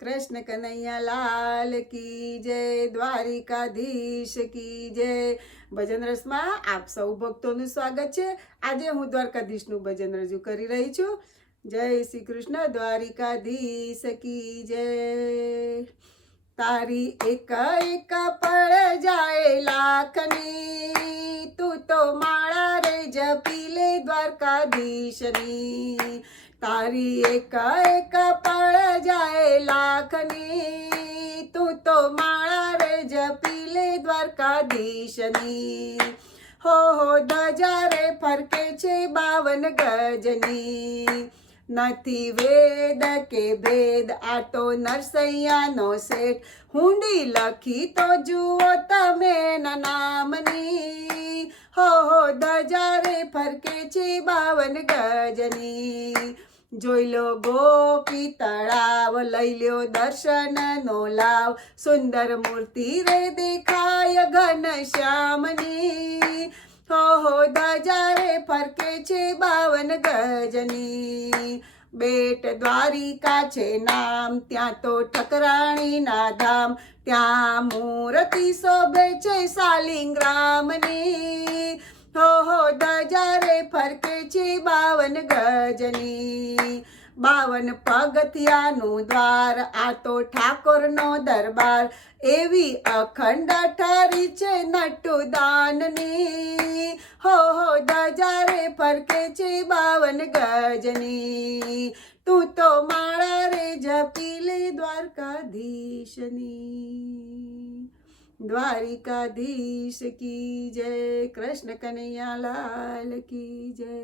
कृष्ण कन्हैया लाल की जय, દ્વારિકાધીશ કી જય। ભજન રસમાં આપ સૌ ભક્તોનું સ્વાગત છે। આજે હું દ્વારકાધીશનું ભજન રજૂ કરી રહી છું। જય શ્રી કૃષ્ણ, દ્વારિકાધીશ કી જય। તારી એક એક પળ જાય લાખની, તું તો માળા રે જપી લે દ્વારકાધીશની। તારી એક એક પળ જાય લાખની, તું તો માળા રે જપી લે દ્વારકાધીશની। હો ધજા રે ફરકે છે 52 ગજની, નથી વેદ કે ભેદ આ તો નરસૈયાનો શેઠ। હુંડી લખી તો જુઓ તમે નામની, હો ધજા રે ફરકે છે 52 ગજની। જોઈ લો ગોપી તળાવ, લઈ લ્યો દર્શનનો લાવ, સુંદર મૂર્તિ રે દેખાય ઘનશ્યામની। હો ધજા રે ફરકે છે 52 ગજની। બેટ દ્વારિકા છે નામ, ત્યાં તો ઠકરાણીના ધામ, ત્યાં મૂર્તિ શોભે છે શાલિગ્રામની। હો ધજા રે ફરકે છે 52 ગજની। 52 પગથિયાનું દ્વાર, આ તો ઠાકોરનો દરબાર, એવી અખંડ ઠરી છે નટુદાનની। હો ધજા રે ફરકે છે 52 ગજની, તું તો માળા રે જપી લે દ્વારકાધીશની। દ્વારિકાધીશ કી જય, કૃષ્ણ કનૈયા લાલ કી જય।